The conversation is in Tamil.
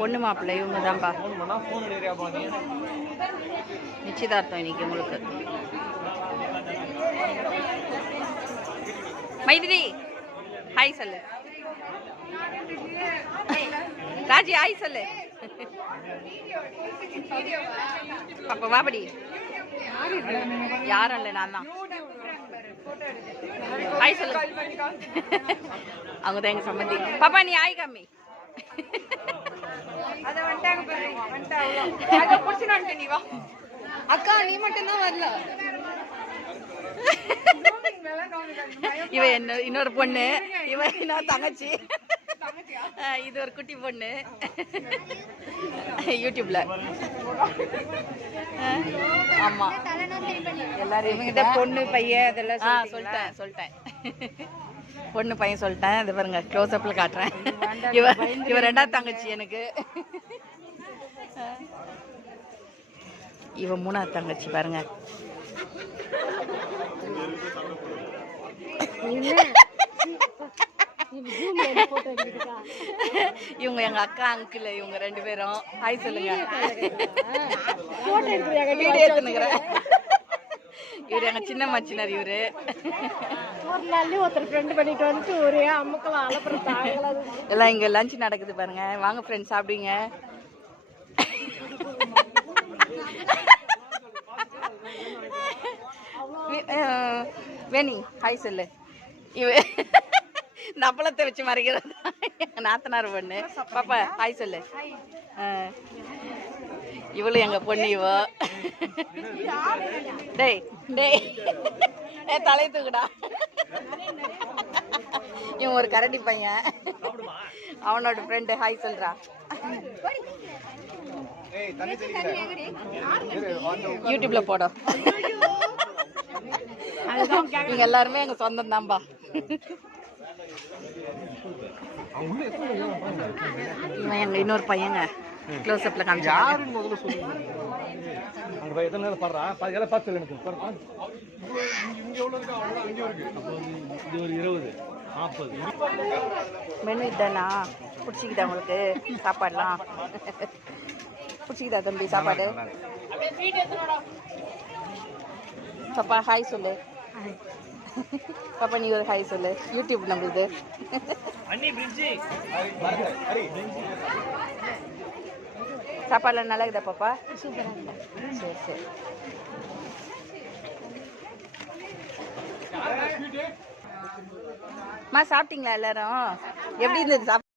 பொண்ணு மாப்பிள்ளை இவங்க தான்ப்பா. நிச்சயதார்த்தம் இன்னைக்கு உங்களுக்கு. மைதிரி ஹாய் சொல்லு. ராஜி ஹாய் சொல்லு. அப்ப வாபடி. யாரும் இல்லை, நான் தான். ஹாய் சொல்லு. அவங்க தான் எங்க சம்மந்தி. பாப்பா நீ ஹாய் காமி. அக்கா நீ மட்டும் தான் வரல. இவ என்ன இன்னொரு பொண்ணு, இவ இன்னொரு தங்கச்சி, இது ஒரு குட்டி பொண்ணு யூடியூப்ல. ஆமா எல்லாரும் இவங்கிட்ட பொண்ணு பையன் அதெல்லாம் சொல்லிட்டேன். பொண்ணு பையன் சொல்லிட்டேன். இது பாருங்க க்ளோஸ் அப்ல காட்டுறேன். இவ ரெண்டாவது தங்கச்சி எனக்கு. இவ மூணாவது தங்கச்சி பாருங்க. இவங்க எங்க அக்கா அங்கிள், இவங்க ரெண்டு பேரும் ஹாய் சொல்லுங்க. இவரு எங்க சின்ன மச்சினர். இவரு ஒரு நாள் ஒருத்தர் ஃப்ரெண்ட் பண்ணிட்டு வந்துட்டு ஒரே அம்முக்கெல்லாம் அலப்புறதாங்க. எல்லாம் இங்க லஞ்ச் நடக்குது பாருங்க. வாங்க ஃப்ரெண்ட்ஸ் சாப்பிடுங்க. வேணி ஹாய் சொல்லு. இவ நப்பளத்தை வச்சு மறைக்கிறது நாத்தனார் பொண்ணு. பாப்பா ஹாய் சொல்லு. இவளும் எங்க பொண்ணு. இவோ டேய் டேய் தலை தூக்குடா. இவன் ஒரு கரடி பையன், அவனோட ஃப்ரெண்டு ஹாய் சொல்றா. யூடியூப்ல போடும். இவங்க எல்லாருமே எங்க சொந்தம் தான்பா. இவன் எங்க இன்னொரு பையங்க க்ளோஸ் அப்ல காமிச்சாங்க. மெனு இதானா? பிடிச்சிக்கிட்டா உங்களுக்கு சாப்பாடுலாம்? பிடிச்சிக்கிட்டா தம்பி சாப்பாடு? பாப்பா ஹாய் சொல்லு. பாப்பா நீ ஒரு ஹாய் சொல்லு. யூடியூப் நம்மளுது. சாப்பாடுலாம் நல்லா இருக்குதா பாப்பா? சரி சரி. சாப்பிட்டீங்களா எல்லாரும்? எப்படி இருந்தது?